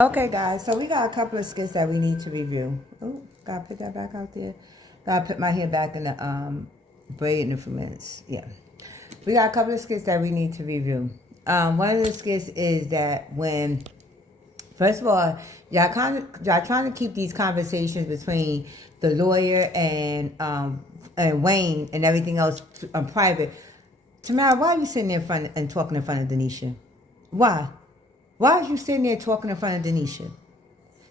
Okay, guys, so we got a couple of skits that we need to review. Oh, gotta put that back out there. Gotta put my hair back in the braid in a few minutes. Yeah. We got a couple of skits that we need to review. One of the skits is that when, first of all, y'all trying to keep these conversations between the lawyer and Wayne and everything else private. Tamara, why are you sitting there in front and talking in front of Denisha? Why? Why are you sitting there talking in front of Denisha?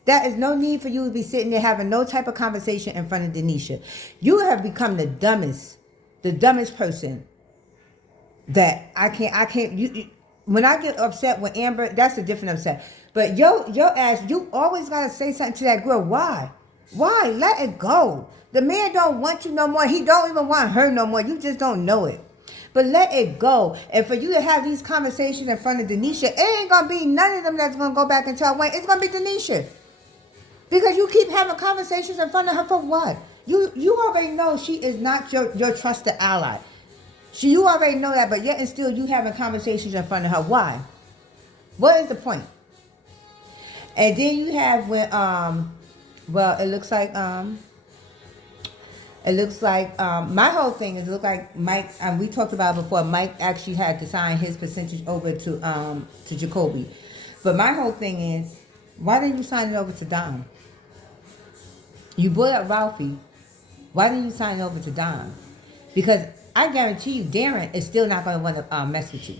There is no need for you to be sitting there having no type of conversation in front of Denisha. You have become the dumbest person that when I get upset with Amber, that's a different upset. But your ass, you always gotta say something to that girl. Why? Why? Let it go. The man don't want you no more. He don't even want her no more. You just don't know it. But let it go. And for you to have these conversations in front of Denisha, it ain't gonna be none of them that's gonna go back and tell Wayne. It's gonna be Denisha. Because you keep having conversations in front of her for what? You already know she is not your trusted ally. You already know that, but yet and still you having conversations in front of her. Why? What is the point? And then you have when well it looks like my whole thing is it look like Mike we talked about it before. Mike actually had to sign his percentage over to Jacoby. But my whole thing is, why didn't you sign it over to Don? You brought up Ralphie. Why didn't you sign over to Don? Because I guarantee you, Darren is still not going to want to mess with you.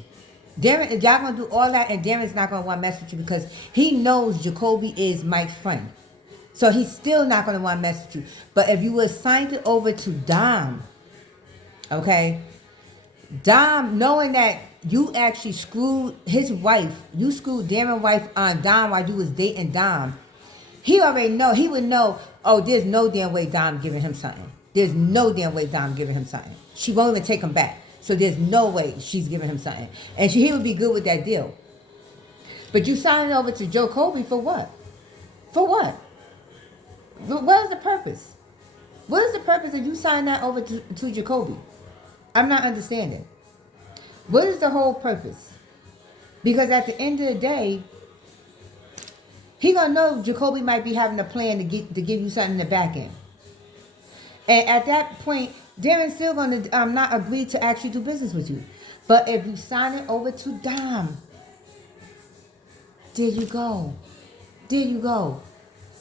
Darren, if y'all going to do all that, and Darren's not going to want to mess with you because he knows Jacoby is Mike's friend. So he's still not going to want to mess with you. But if you would signed it over to Dom, okay? Dom, knowing that you actually screwed his wife, you screwed Darren's wife on Dom while you was dating Dom. He already know. He would know, oh, there's no damn way Dom giving him something. There's no damn way Dom giving him something. She won't even take him back. So there's no way she's giving him something. And he would be good with that deal. But you signed over to Joe Colby for what? For what? What is the purpose? What is the purpose of you signing that over to Jacoby? I'm not understanding. What is the whole purpose? Because at the end of the day, he gonna know Jacoby might be having a plan to give you something in the back end. And at that point, Darren's still gonna not agree to actually do business with you. But if you sign it over to Dom, there you go. There you go.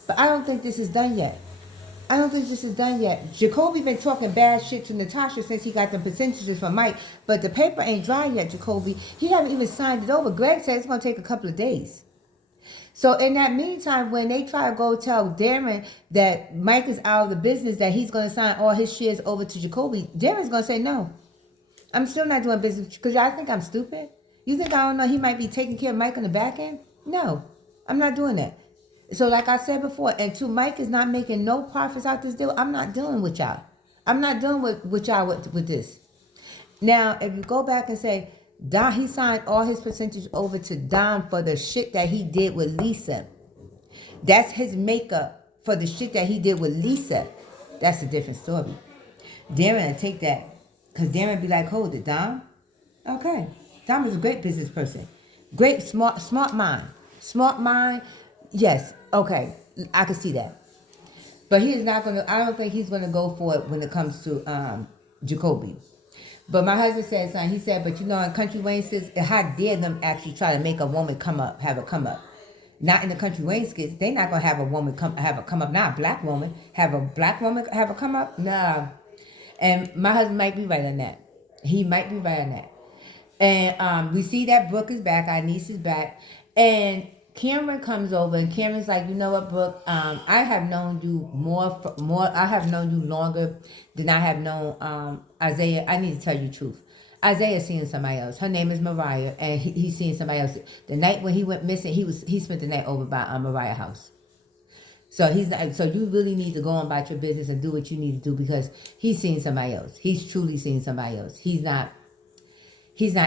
But I don't think this is done yet. I don't think this is done yet. Jacoby been talking bad shit to Natasha since he got the percentages from Mike, but the paper ain't dry yet, Jacoby. He haven't even signed it over. Greg said it's gonna take a couple of days. So in that meantime, when they try to go tell Darren that Mike is out of the business, that he's going to sign all his shares over to Jacoby, Darren's going to say, no, I'm still not doing business because y'all think I'm stupid. You think I don't know he might be taking care of Mike on the back end? No, I'm not doing that. So like I said before, until Mike is not making no profits out this deal, I'm not dealing with y'all. I'm not dealing with y'all with this. Now, if you go back and say, Don, he signed all his percentage over to Don for the shit that he did with Lisa. That's his makeup for the shit that he did with Lisa. That's a different story. Darren will take that. Because Darren be like, hold it, Don. Okay. Don was a great business person. Great, smart mind. Smart mind, yes. Okay. I can see that. But he is not going to, I don't think he's going to go for it when it comes to Jacoby. But my husband said something. He said, but you know, in Country Wayne skits, how dare them actually try to make a woman come up, have a come up. Not in the Country Wayne skits. They not going to have a woman have a come up. Not a black woman. Have a black woman have a come up? No. And my husband might be right on that. He might be right on that. And we see that Brooke is back. Our niece is back. And Cameron comes over and Cameron's like, you know what, Brooke? I have known you more. I have known you longer than I have known Isaiah. I need to tell you the truth. Isaiah's seeing somebody else. Her name is Mariah, and he's seeing somebody else. The night when he went missing, he spent the night over by Mariah's house. So he's not, so you really need to go on about your business and do what you need to do because he's seeing somebody else. He's truly seeing somebody else. He's not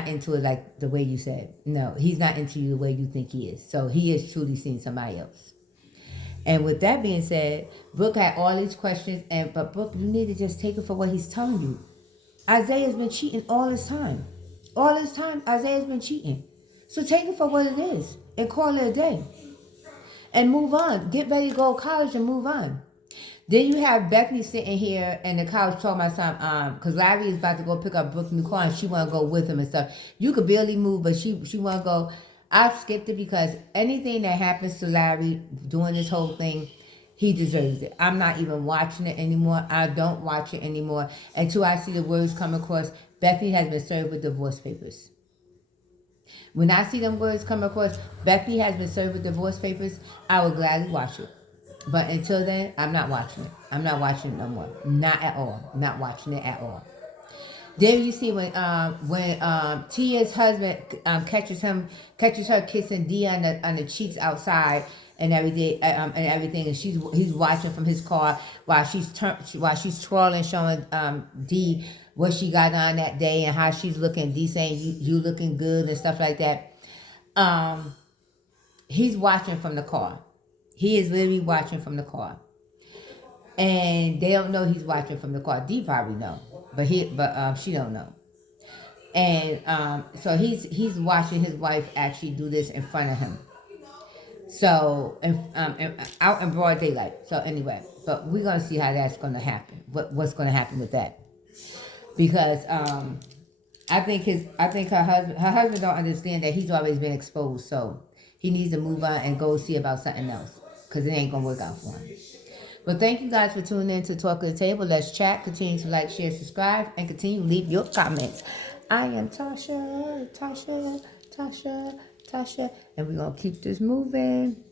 into it like the way you said. No, he's not into you the way you think he is. So he is truly seeing somebody else. And with that being said, Brooke had all these questions, but Brooke, you need to just take it for what he's telling you. Isaiah's been cheating all this time. All this time, Isaiah's been cheating. So take it for what it is and call it a day. and move on. Get ready to go to college and move on. Then you have Bethany sitting here in the couch talking about something, because Larry is about to go pick up Brooke in the car and she want to go with him and stuff. You could barely move, but she want to go. I skipped it because anything that happens to Larry doing this whole thing, he deserves it. I'm not even watching it anymore. I don't watch it anymore until I see the words come across. Bethany has been served with divorce papers. When I see them words come across, Bethany has been served with divorce papers, I will gladly watch it. But until then, I'm not watching it. I'm not watching it no more. Not at all. Not watching it at all. Then you see when Tia's husband catches her kissing Dia on the cheeks outside and everything, and he's watching from his car while she's twirling, showing D what she got on that day and how she's looking. D saying you looking good and stuff like that. He's watching from the car. He is literally watching from the car. And they don't know he's watching from the car. D probably know, but she don't know. And so he's watching his wife actually do this in front of him. So out in broad daylight. So anyway, but we're gonna see how that's gonna happen. What's gonna happen with that? Because I think her husband don't understand that he's always been exposed. So he needs to move on and go see about something else, because it ain't gonna work out for him. But thank you guys for tuning in to Talk at the Table. Let's chat. Continue to like, share, subscribe, and continue to leave your comments. I am Tasha, and we're going to keep this moving.